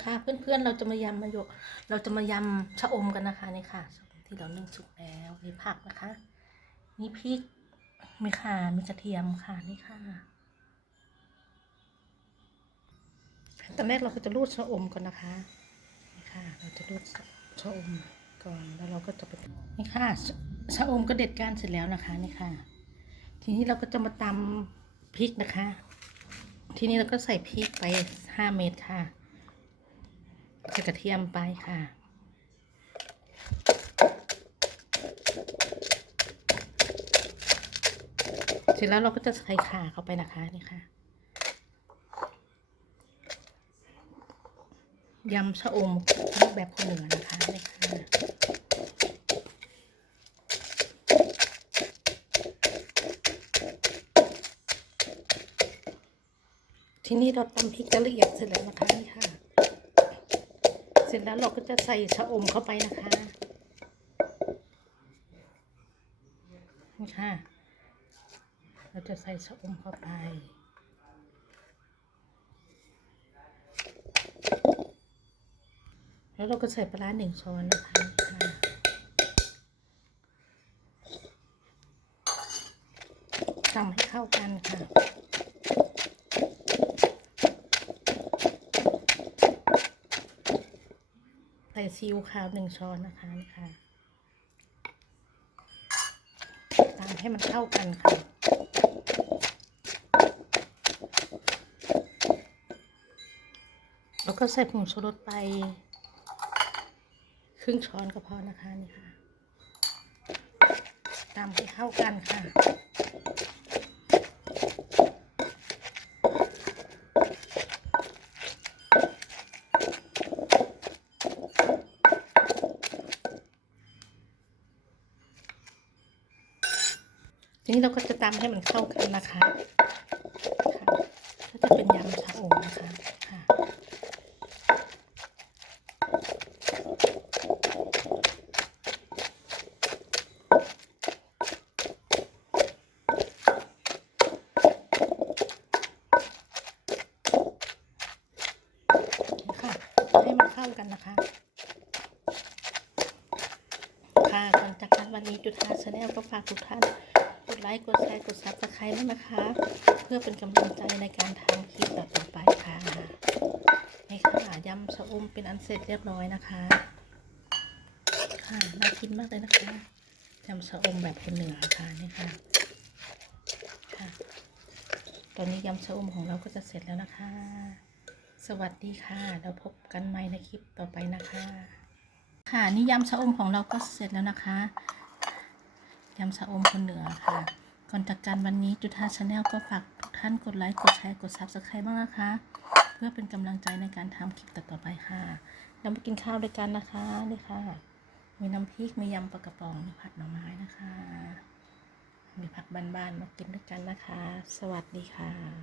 ค่ะเพื่อนๆเราจะมายำมายกเราจะมายำชะอมกันนะคะนี่ค่ะที่เรานึ่งสุกแล้วนี่ผักนะคะ นี่พริกมีข่ามีกระเทียมค่ะนี่ค่ะตอนแรกเราก็จะรูดชะอมก่อนนะคะนี่ค่ะ เราจะรูดชะอมก่อนแล้วเราก็จะไปนี่ค่ะชชะอมก็เด็ดก้านเสร็จแล้วนะคะนี่ค่ะ ทีนี้เราก็จะมาตำพริกนะคะ ทีนี้เราก็ใส่พริกไปห้าเม็ดค่ะ ใส่กระเทียมไปค่ะ เสร็จแล้วเราก็จะใส่ข่าเข้าไปนะคะนี่ค่ะยำชะอมรูปแบบคนเหนือนะคะนี่ค่ะทีนี้เราตำพริกละเอียดเสร็จแล้วนะคะนี่ค่ะ สร็จแล้วเราก็จะใส่ชะอมเข้าไปนะคะนี่ค่ะ เราจะใส่ชะอมเข้าไป แล้วเราก็ใส่ปลาร้าหนึ่งช้อนนะคะทำให้เข้ากันค่ะ ใส่ซีอิ๊วขาวหนึ่งช้อนนะคะนี่ค่ะตามให้มันเข้ากันค่ะแล้วก็ใส่ผงชูรสไป ครึ่งช้อนก็พอนะคะนี่ค่ะ ตามให้เข้ากันค่ะ ทีนี้เราก็จะตำให้มันเข้ากันนะคะก็จะเป็นยำชะอมนะคะค่ะให้มันเข้ากันนะคะ ค่ะก่อนจากนั้นวันนี้จุธาชาแนลก็ฝากทุกท่าน กดไลค์ กดแชร์ กดซับสไครต์ด้วยนะคะ เพื่อเป็นกำลังใจในการทำคลิปต่อไปค่ะนี่ค่ะยำชะอมเป็นอันเสร็จเรียบร้อยนะคะ ค่ะน่ากินมากเลยนะคะยำชะอมแบบคนเหนือค่ะนี่ค่ะค่ะ ตอนนี้ยำชะอมของเราก็จะเสร็จแล้วนะคะ สวัสดีค่ะ แล้วพบกันใหม่ในคลิปต่อไปนะคะ ค่ะนี่ยำชะอมของเราก็เสร็จแล้วนะคะ ยำชะอมคนเหนือค่ะ ก่อนจากกันวันนี้จุธาชาแนลก็ฝากทุกท่านกดไลค์ กดแชร์ กดซับสไครต์บ้างนะคะ เพื่อเป็นกำลังใจในการทำคลิปต่อๆไปค่ะแล้วมากินข้าวด้วยกันนะคะนี่ค่ะ มีน้ำพริก มียำปลากระป๋อง มีผัดหน่อไม้นะคะ มีผักบ้านๆมากินด้วยกันนะคะ สวัสดีค่ะ